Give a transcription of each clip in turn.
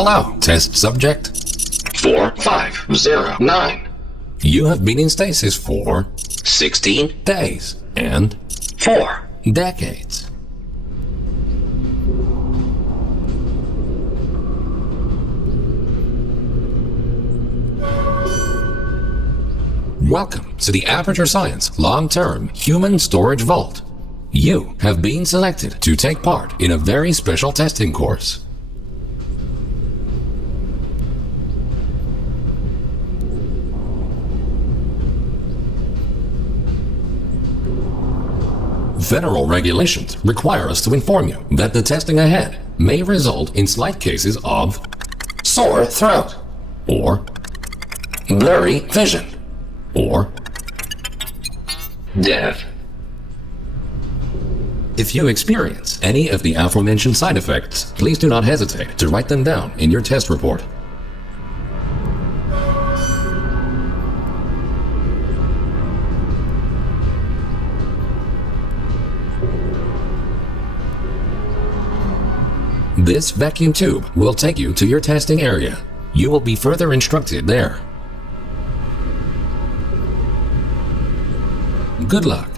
Hello, test subject. 4509. You have been in stasis for 16 days and 4. decades. Welcome to the Aperture Science Long-Term Human Storage Vault. You have been selected to take part in a very special testing course. Federal regulations require us to inform you that the testing ahead may result in slight cases of sore throat, or blurry vision, or Death. if you experience any of the aforementioned side effects, please do not hesitate to write them down in your test report. This vacuum tube will take you to your testing area. You will be further instructed there. Good luck.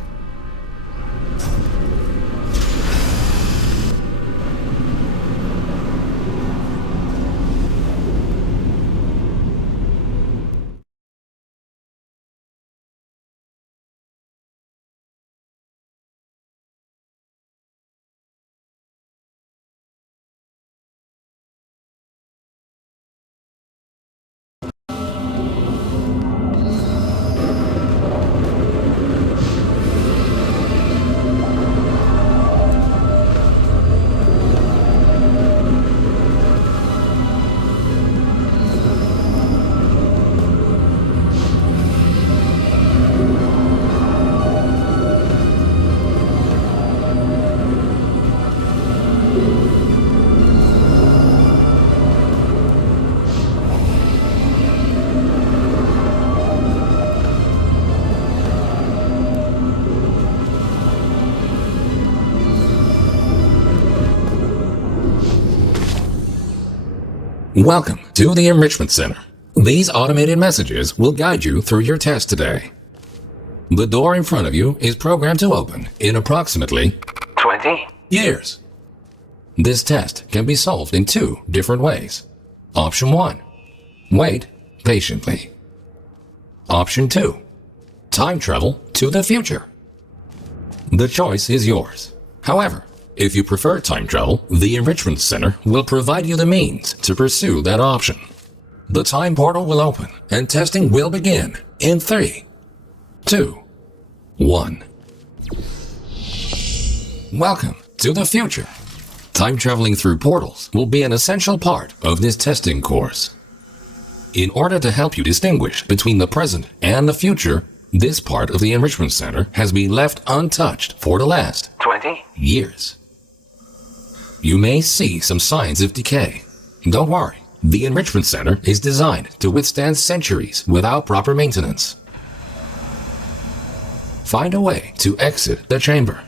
Welcome to the Enrichment Center. These automated messages will guide you through your test today. The door in front of you is programmed to open in approximately 20 years. This test can be solved in two different ways. Option 1. Wait patiently. Option 2. Time travel to the future. The choice is yours. However, if you prefer time travel, the Enrichment Center will provide you the means to pursue that option. The time portal will open and testing will begin in 3, 2, 1. Welcome to the future. Time traveling through portals will be an essential part of this testing course. In order to help you distinguish between the present and the future, this part of the Enrichment Center has been left untouched for the last 20 years. You may see some signs of decay. Don't worry, the Enrichment Center is designed to withstand centuries without proper maintenance. Find a way to exit the chamber.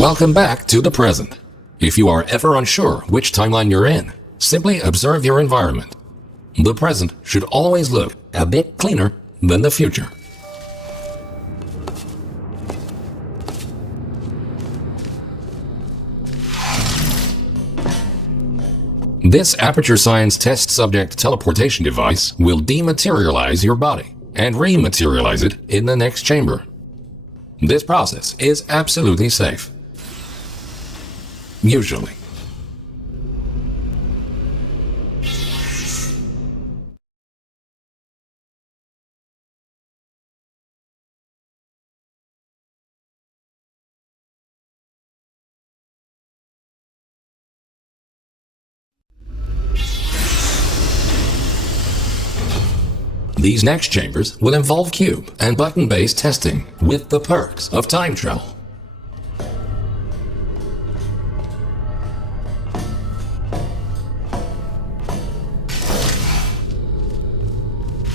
Welcome back to the present. If you are ever unsure which timeline you're in, simply observe your environment. The present should always look a bit cleaner than the future. This Aperture Science test subject teleportation device will dematerialize your body and rematerialize it in the next chamber. This process is absolutely safe. Usually. These next chambers will involve cube and button-based testing with the perks of time travel.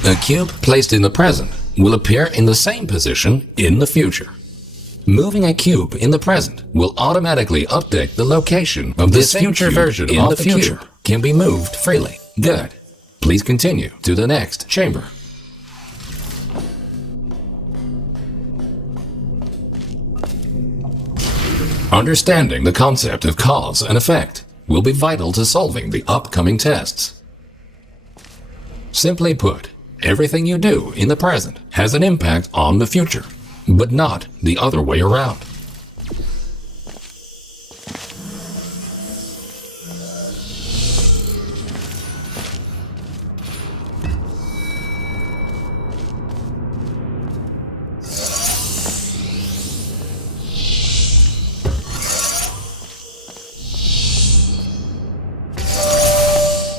A cube placed in the present will appear in the same position in the future. Moving a cube in the present will automatically update the location of this future version of the cube. Can be moved freely. Good. Please continue to the next chamber. Understanding the concept of cause and effect will be vital to solving the upcoming tests. Simply put, everything you do in the present has an impact on the future, but not the other way around.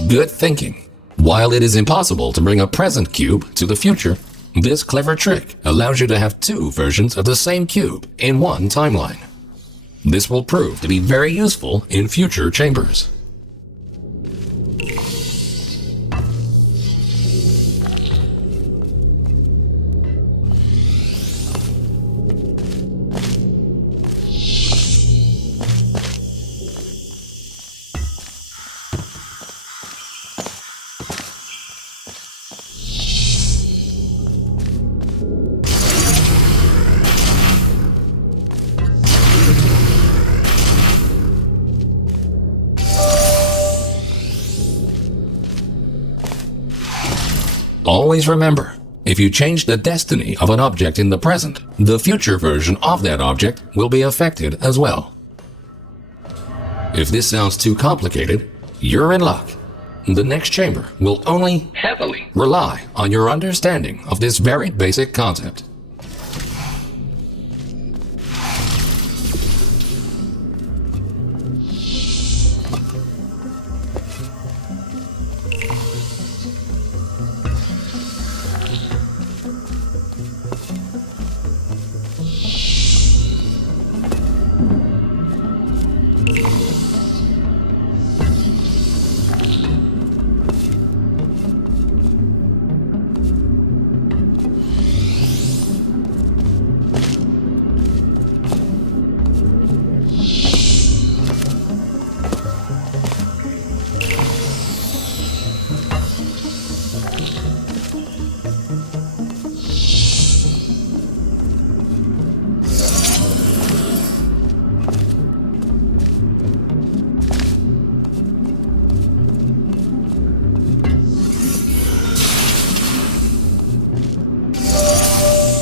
Good thinking. While it is impossible to bring a present cube to the future, this clever trick allows you to have two versions of the same cube in one timeline. This will prove to be very useful in future chambers. Always remember, if you change the destiny of an object in the present, the future version of that object will be affected as well. If this sounds too complicated, you're in luck. The next chamber will only heavily rely on your understanding of this very basic concept.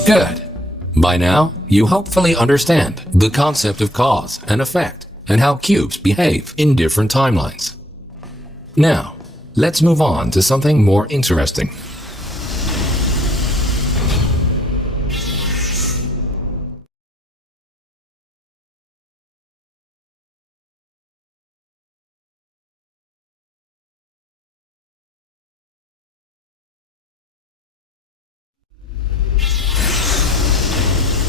Good. By now, you hopefully understand the concept of cause and effect and how cubes behave in different timelines. Now, let's move on to something more interesting.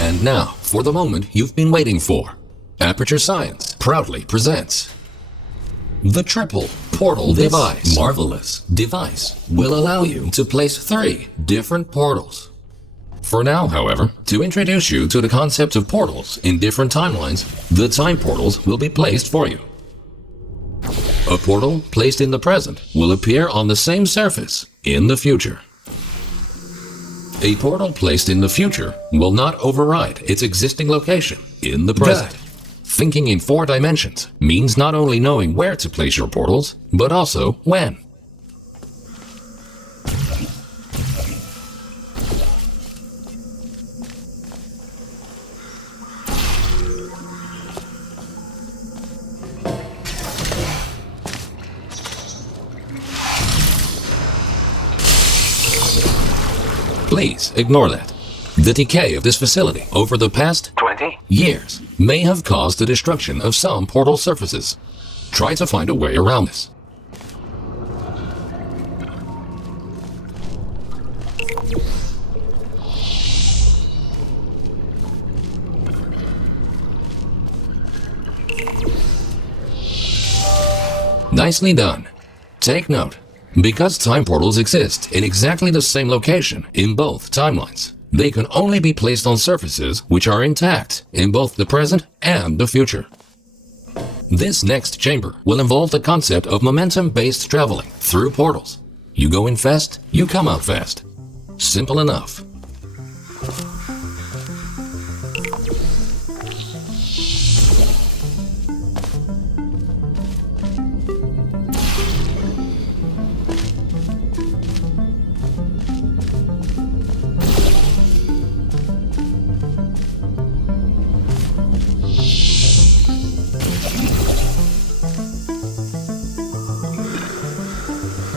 And now, for the moment you've been waiting for, Aperture Science proudly presents the Triple Portal Device. This marvelous device will allow you to place 3 different portals. For now, however, to introduce you to the concept of portals in different timelines, the time portals will be placed for you. A portal placed in the present will appear on the same surface in the future. A portal placed in the future will not override its existing location in the present. Thinking in 4 dimensions means not only knowing where to place your portals, but also when. Please ignore that. The decay of this facility over the past 20 years may have caused the destruction of some portal surfaces. Try to find a way around this. Nicely done. Take note. Because time portals exist in exactly the same location in both timelines, they can only be placed on surfaces which are intact in both the present and the future. This next chamber will involve the concept of momentum-based traveling through portals. You go in fast, you come out fast. Simple enough.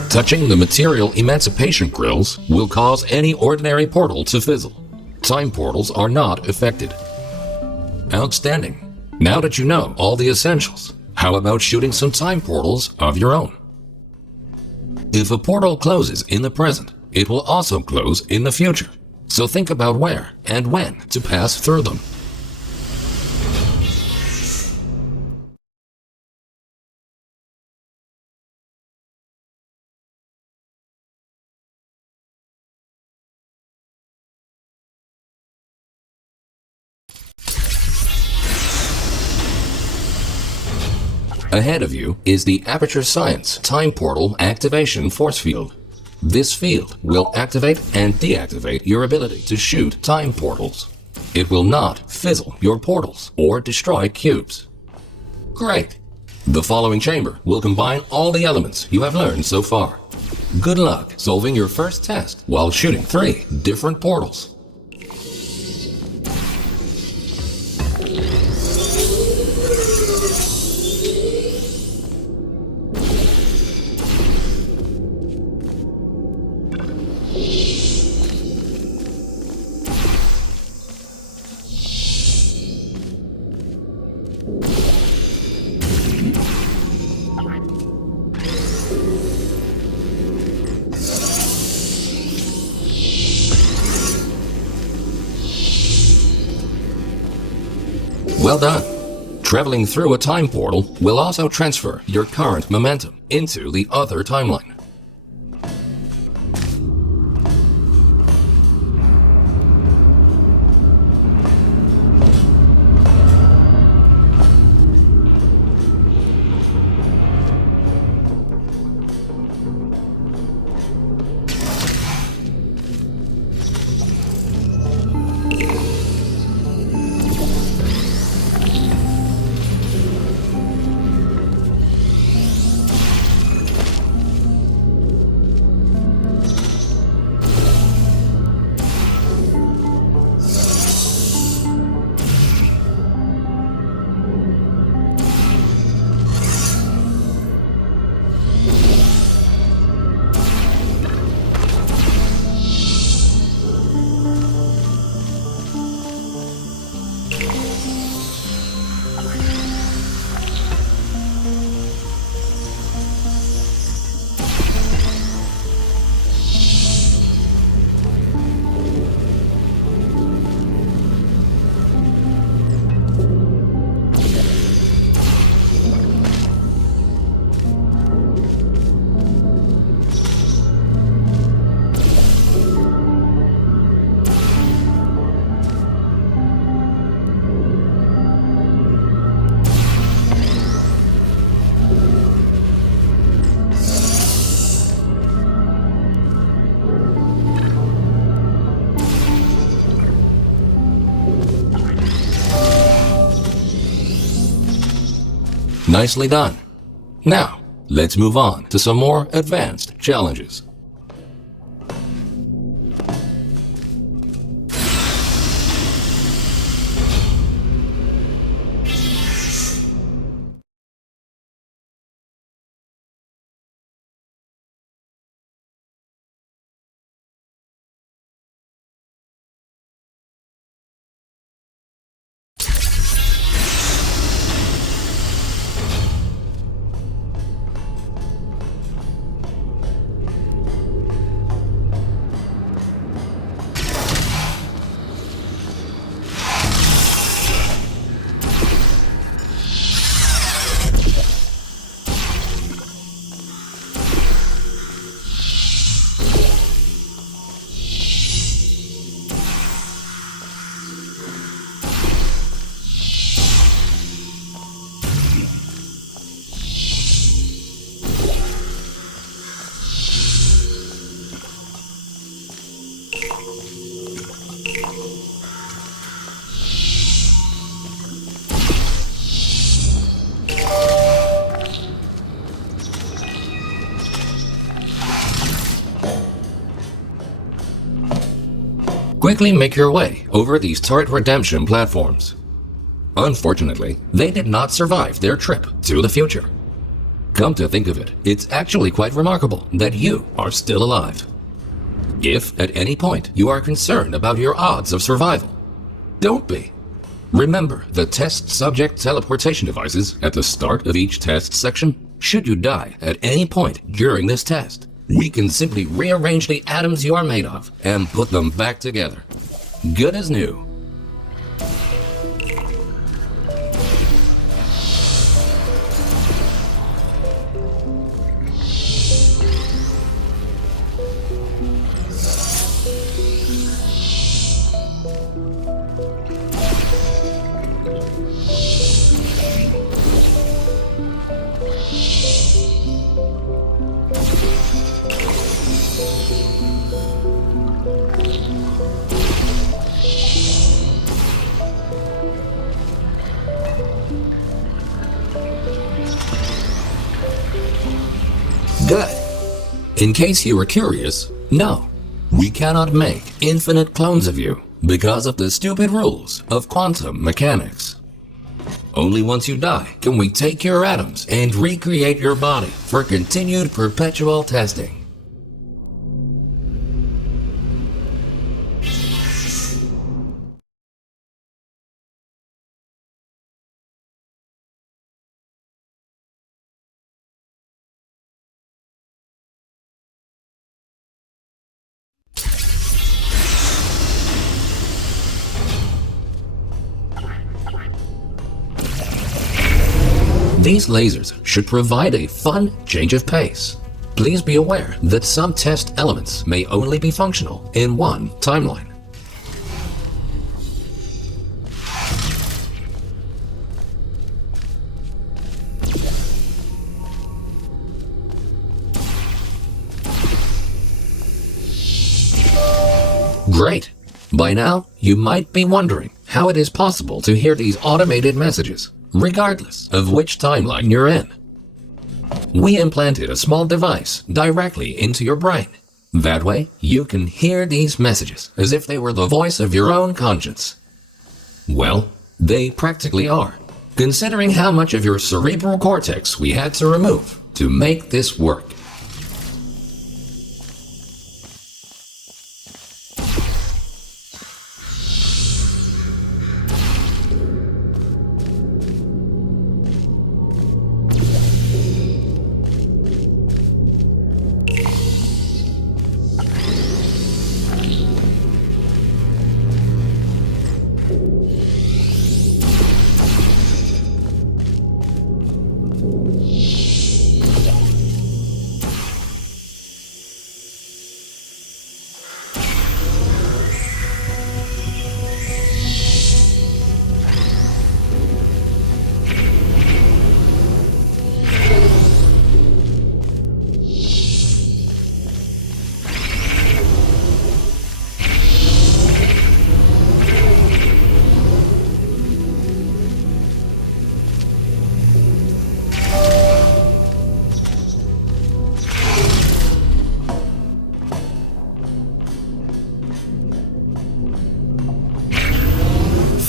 Touching the material emancipation grills will cause any ordinary portal to fizzle. Time portals are not affected. Outstanding. Now that you know all the essentials, how about shooting some time portals of your own? If a portal closes in the present, it will also close in the future. So think about where and when to pass through them. Ahead of you is the Aperture Science Time Portal Activation Force Field. This field will activate and deactivate your ability to shoot time portals. It will not fizzle your portals or destroy cubes. Great! The following chamber will combine all the elements you have learned so far. Good luck solving your first test while shooting 3 different portals. Well done. Traveling through a time portal will also transfer your current momentum into the other timeline. Nicely done. Now, let's move on to some more advanced challenges. quickly make your way over these turret redemption platforms. Unfortunately, they did not survive their trip to the future. Come to think of it, it's actually quite remarkable that you are still alive. If at any point you are concerned about your odds of survival, don't be. Remember the test subject teleportation devices at the start of each test section? Should you die at any point during this test, we can simply rearrange the atoms you are made of and put them back together. Good as new. Good. In case you were curious, no, we cannot make infinite clones of you because of the stupid rules of quantum mechanics. Only once you die can we take your atoms and recreate your body for continued perpetual testing. These lasers should provide a fun change of pace. Please be aware that some test elements may only be functional in one timeline. Great! By now, you might be wondering how it is possible to hear these automated messages, regardless of which timeline you're in. We implanted a small device directly into your brain. That way, you can hear these messages as if they were the voice of your own conscience. Well, they practically are, considering how much of your cerebral cortex we had to remove to make this work.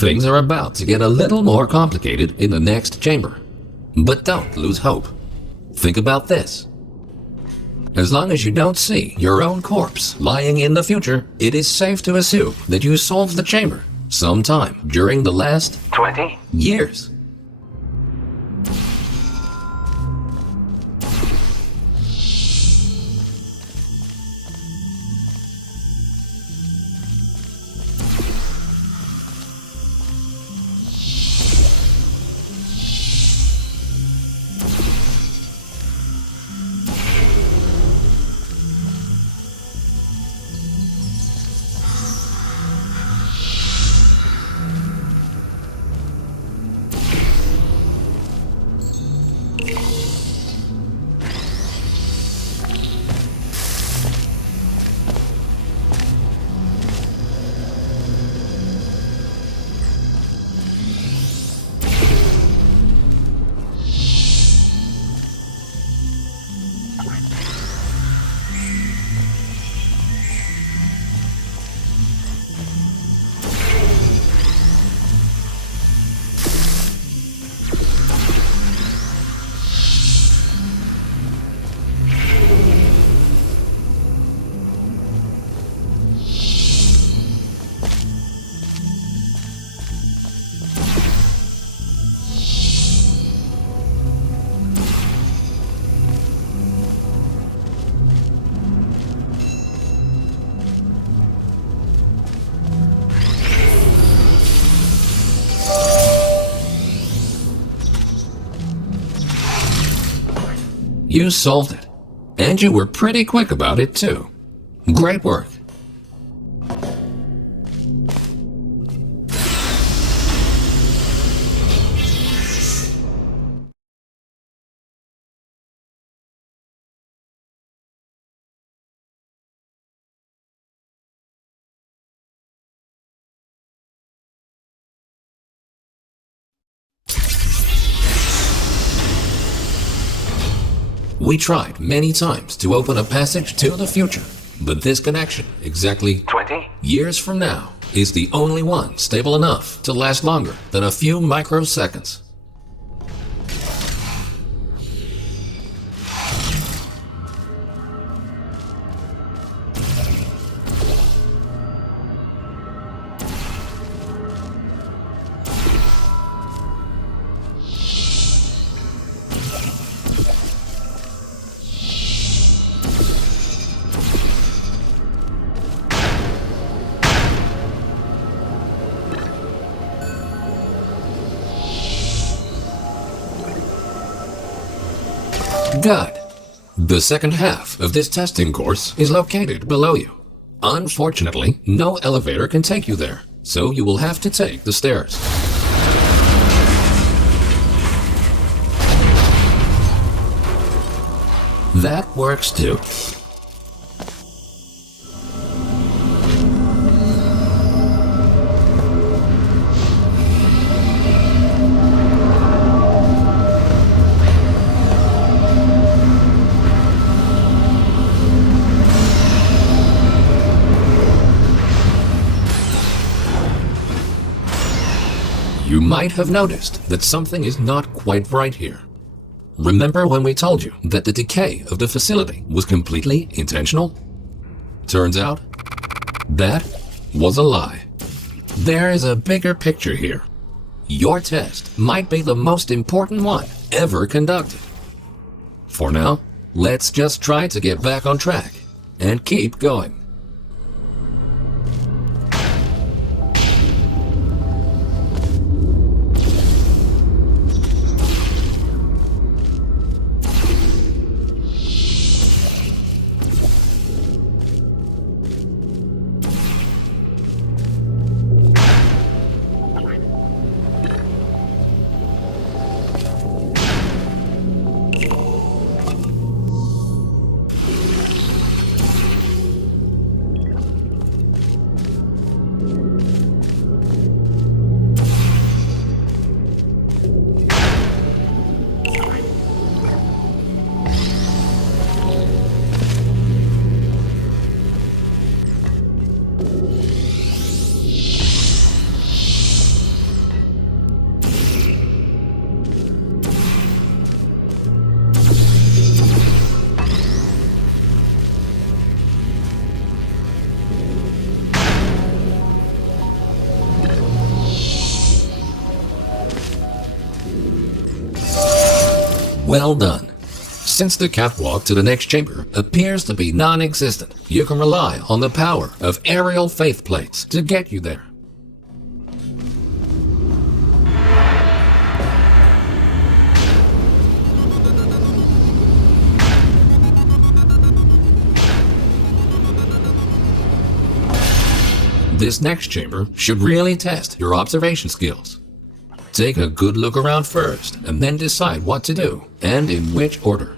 Things are about to get a little more complicated in the next chamber. But don't lose hope. Think about this. As long as you don't see your own corpse lying in the future, it is safe to assume that you solved the chamber sometime during the last 20, years. You solved it. And you were pretty quick about it, too. Great work. We tried many times to open a passage to the future, but this connection, exactly 20. years from now, is the only one stable enough to last longer than a few microseconds. Good. The second half of this testing course is located below you. Unfortunately, no elevator can take you there, so you will have to take the stairs. That works too. You might have noticed that something is not quite right here. Remember when we told you that the decay of the facility was completely intentional? Turns out, that was a lie. There is a bigger picture here. Your test might be the most important one ever conducted. For now, let's just try to get back on track and keep going. Well done. Since the catwalk to the next chamber appears to be non-existent, you can rely on the power of aerial faith plates to get you there. This next chamber should really test your observation skills. Take a good look around first, and then decide what to do, and in which order.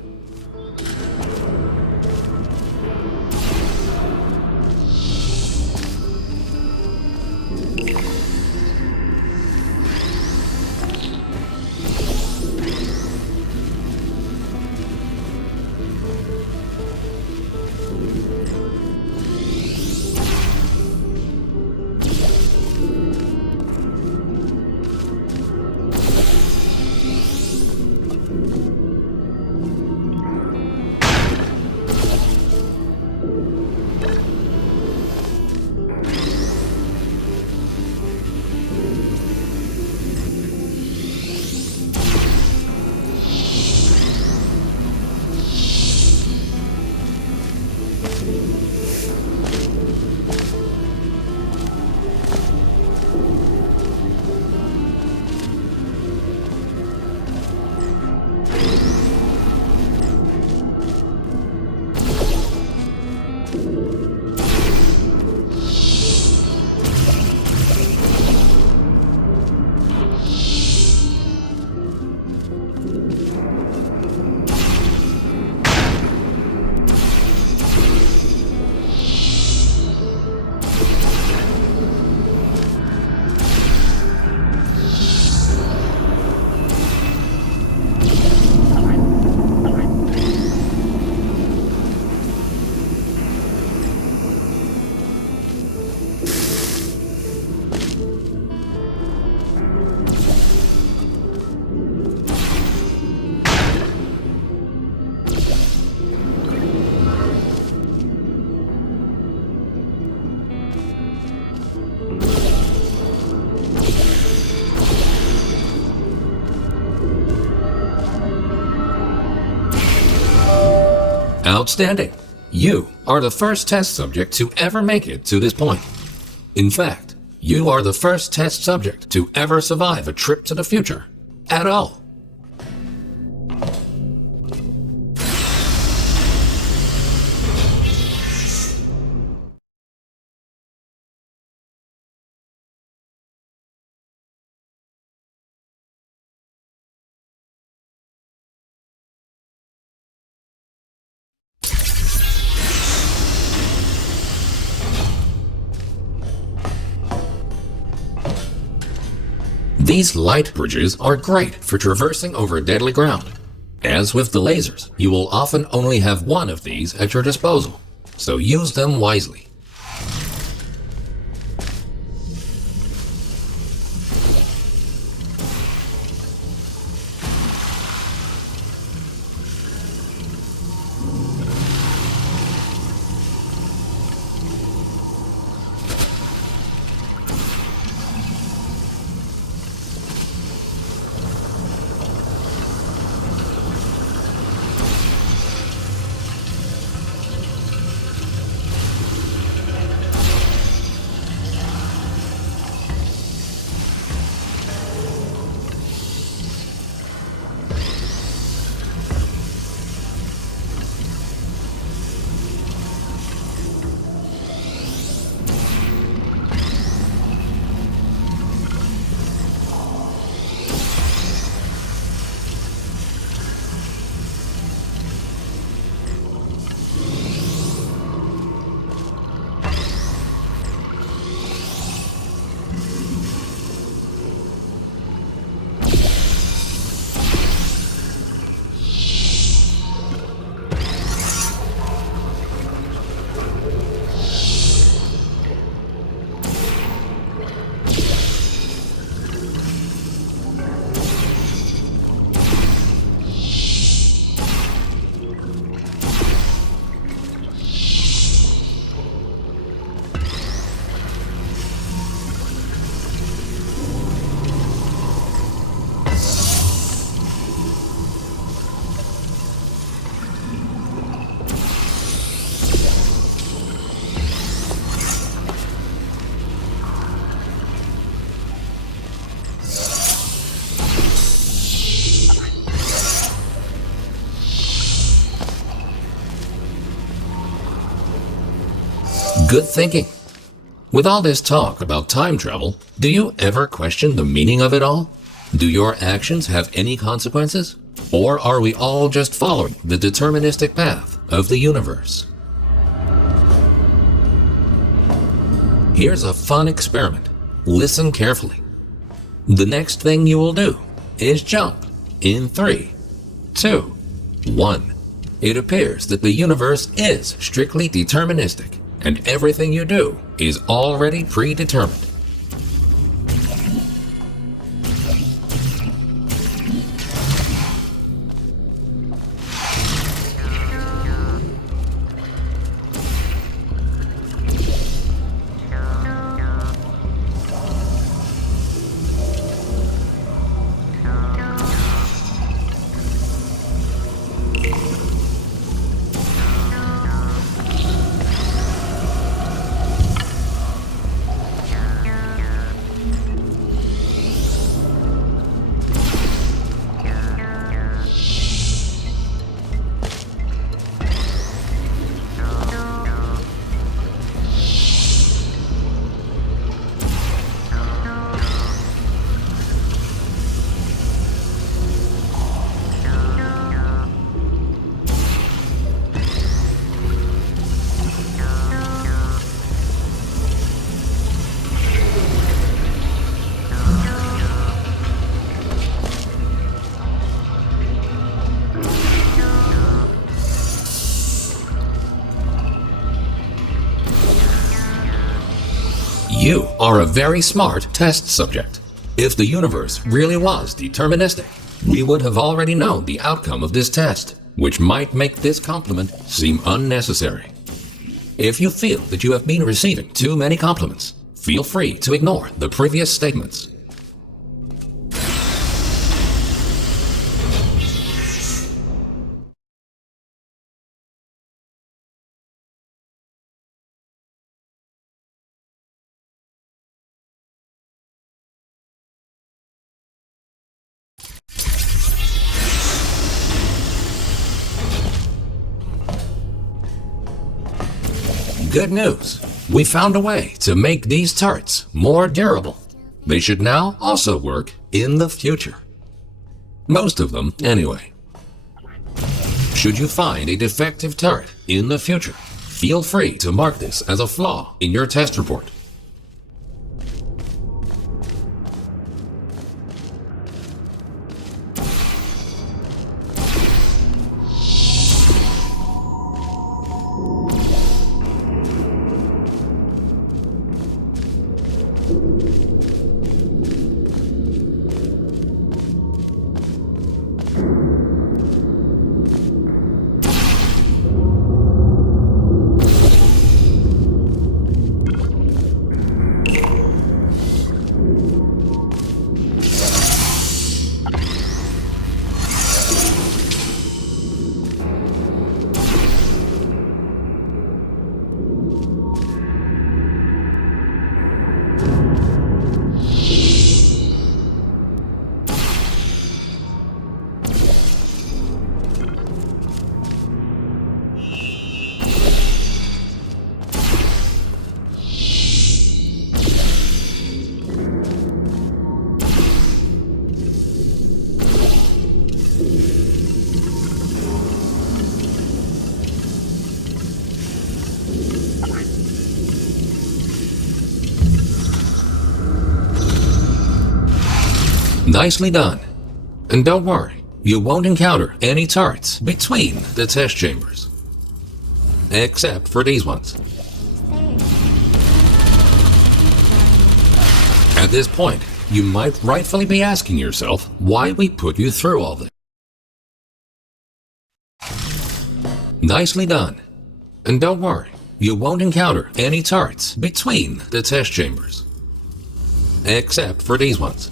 Outstanding. You are the first test subject to ever make it to this point. In fact, you are the first test subject to ever survive a trip to the future at all. These light bridges are great for traversing over deadly ground. As with the lasers, you will often only have one of these at your disposal, so use them wisely. Good thinking. With all this talk about time travel, do you ever question the meaning of it all? Do your actions have any consequences? Or are we all just following the deterministic path of the universe? Here's a fun experiment. Listen carefully. The next thing you will do is jump in 3, 2, 1. It appears that the universe is strictly deterministic, and everything you do is already predetermined. You are a very smart test subject. If the universe really was deterministic, we would have already known the outcome of this test, which might make this compliment seem unnecessary. If you feel that you have been receiving too many compliments, feel free to ignore the previous statements. Good news! We found a way to make these turrets more durable. They should now also work in the future. Most of them, anyway. Should you find a defective turret in the future, feel free to mark this as a flaw in your test report. Nicely done. And don't worry, you won't encounter any turrets between the test chambers. Except for these ones. At this point, you might rightfully be asking yourself why we put you through all this. Nicely done. And don't worry, you won't encounter any turrets between the test chambers. Except for these ones.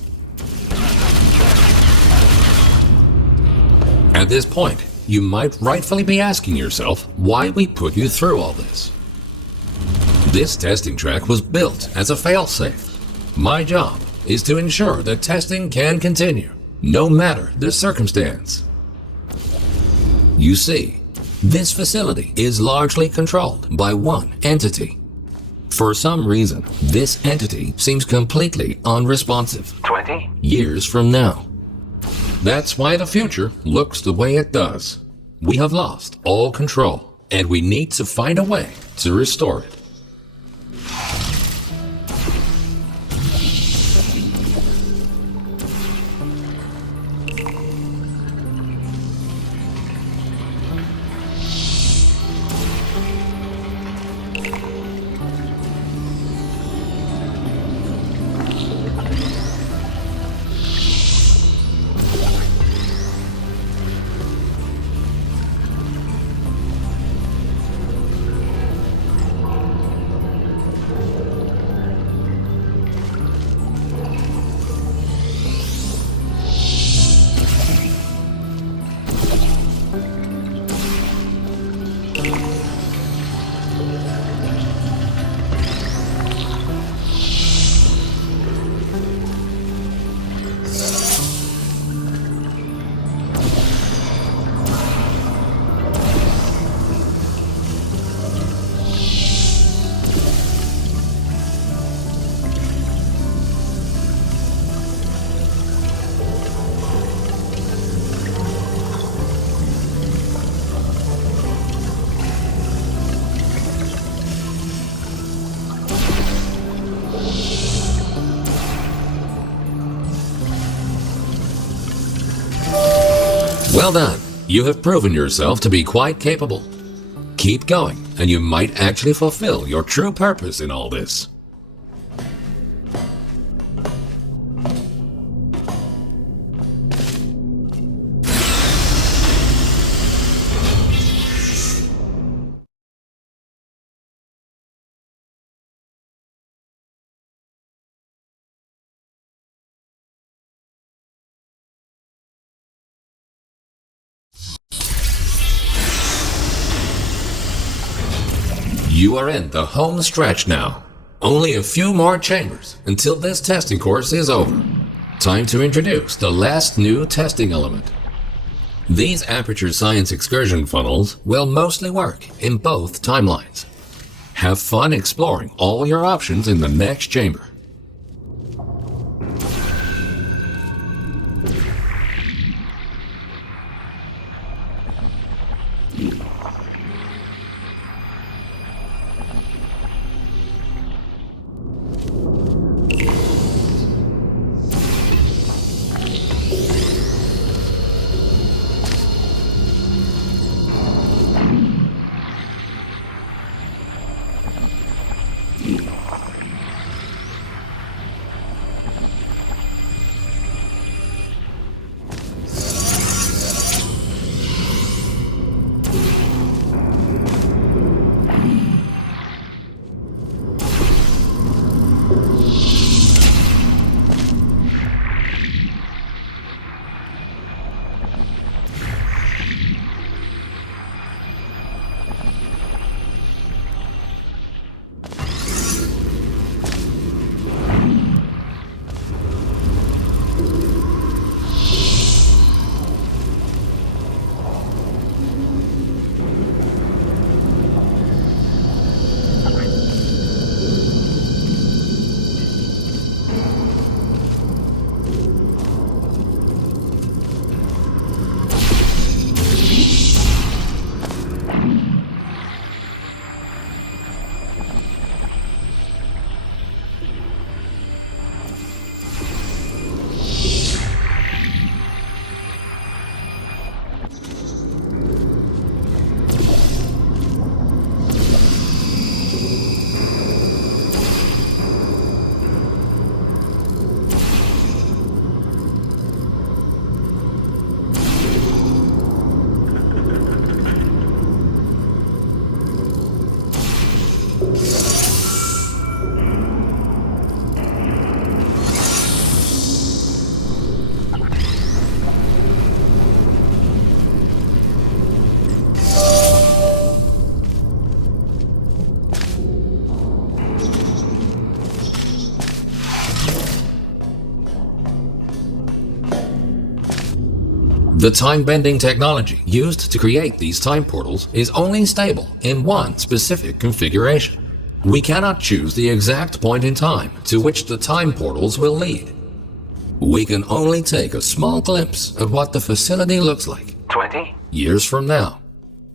At this point, you might rightfully be asking yourself why we put you through all this. This testing track was built as a failsafe. My job is to ensure that testing can continue, no matter the circumstance. You see, this facility is largely controlled by one entity. For some reason, this entity seems completely unresponsive. 20. Years from now. That's why the future looks the way it does. We have lost all control, and we need to find a way to restore it. Well done. You have proven yourself to be quite capable. Keep going, and you might actually fulfill your true purpose in all this. You are in the home stretch now. Only a few more chambers until this testing course is over. Time to introduce the last new testing element. These Aperture Science excursion funnels will mostly work in both timelines. Have fun exploring all your options in the next chamber. The time-bending technology used to create these time portals is only stable in one specific configuration. We cannot choose the exact point in time to which the time portals will lead. We can only take a small glimpse of what the facility looks like 20. years from now.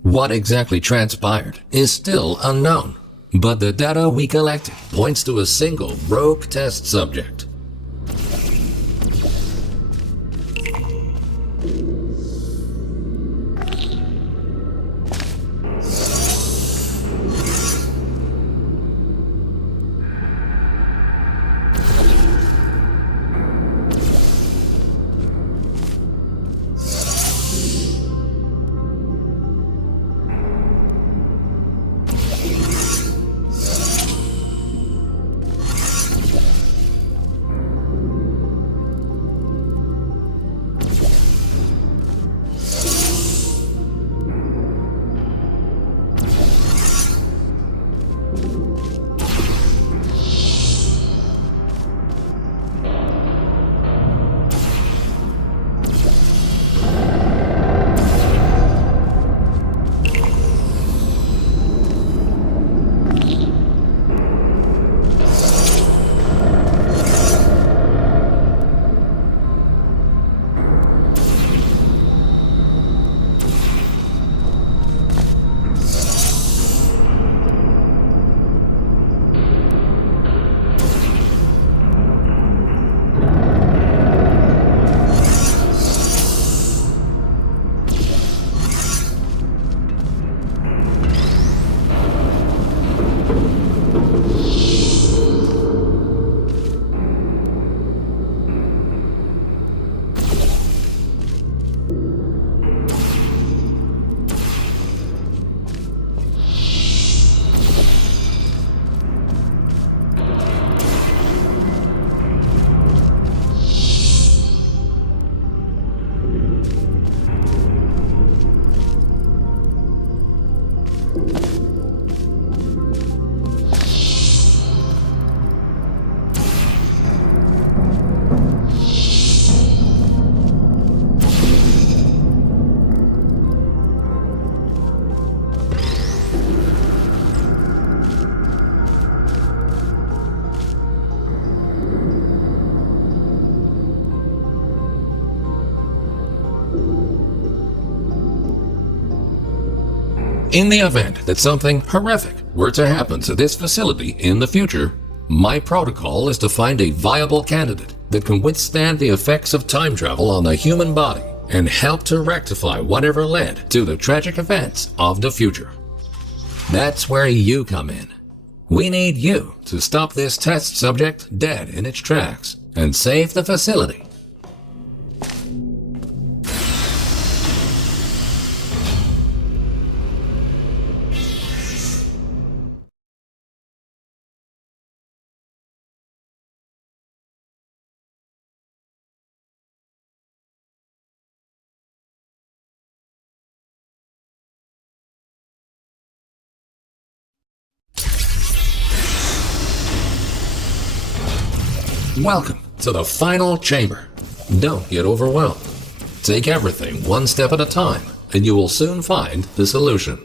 What exactly transpired is still unknown, but the data we collected points to a single rogue test subject. In the event that something horrific were to happen to this facility in the future, my protocol is to find a viable candidate that can withstand the effects of time travel on the human body and help to rectify whatever led to the tragic events of the future. That's where you come in. We need you to stop this test subject dead in its tracks and save the facility. Welcome to the final chamber. Don't get overwhelmed. Take everything one step at a time, and you will soon find the solution.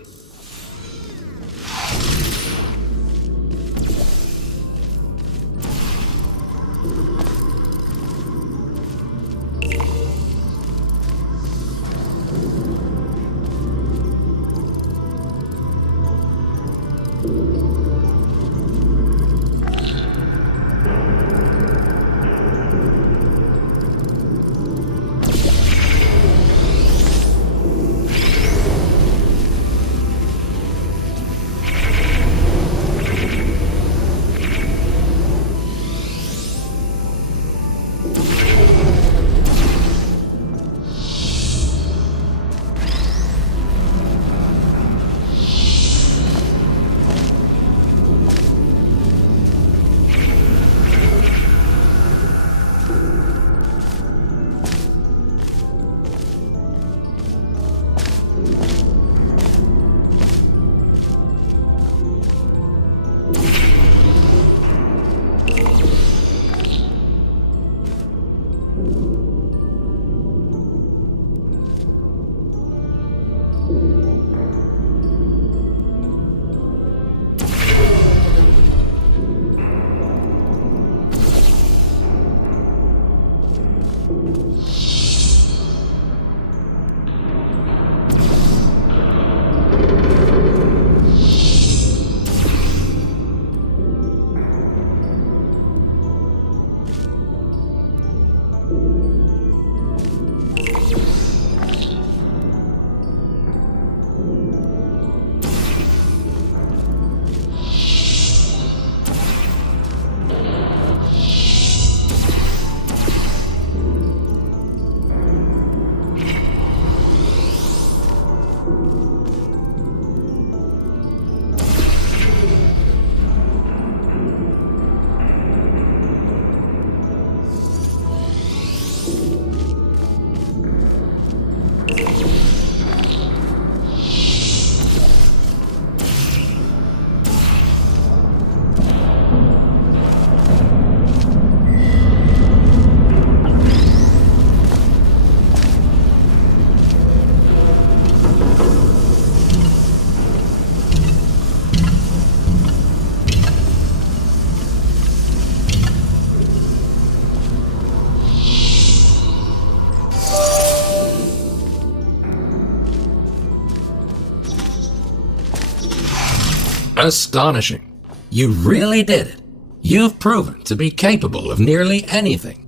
Astonishing. You really did it. You've proven to be capable of nearly anything.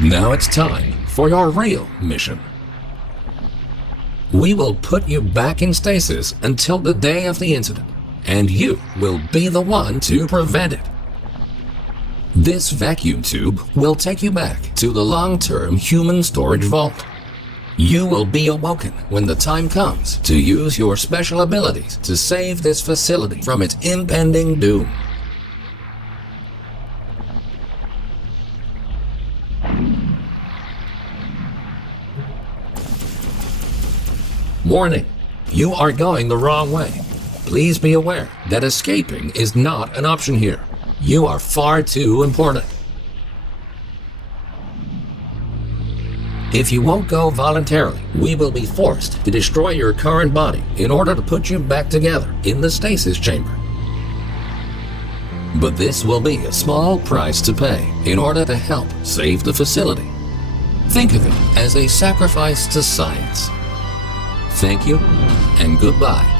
Now it's time for your real mission. We will put you back in stasis until the day of the incident, and you will be the one to prevent it. This vacuum tube will take you back to the long-term human storage vault. You will be awoken when the time comes to use your special abilities to save this facility from its impending doom. Warning, you are going the wrong way. Please be aware that escaping is not an option here. You are far too important. If you won't go voluntarily, we will be forced to destroy your current body in order to put you back together in the stasis chamber. But this will be a small price to pay in order to help save the facility. Think of it as a sacrifice to science. Thank you and goodbye.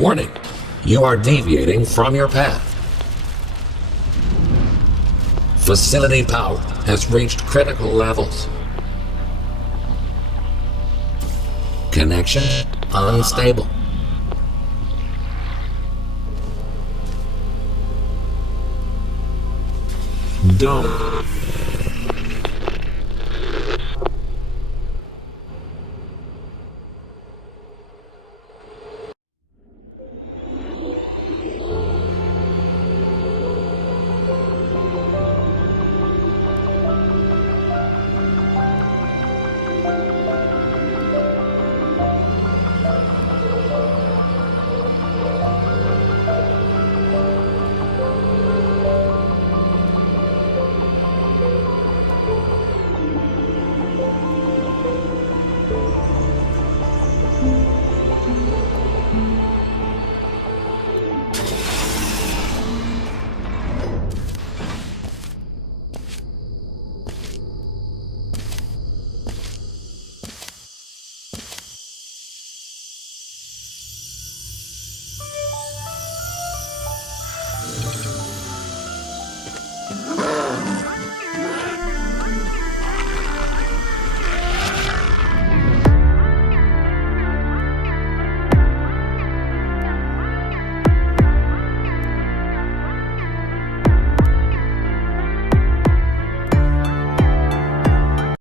Warning, you are deviating from your path. Facility power has reached critical levels. Connection unstable. Dome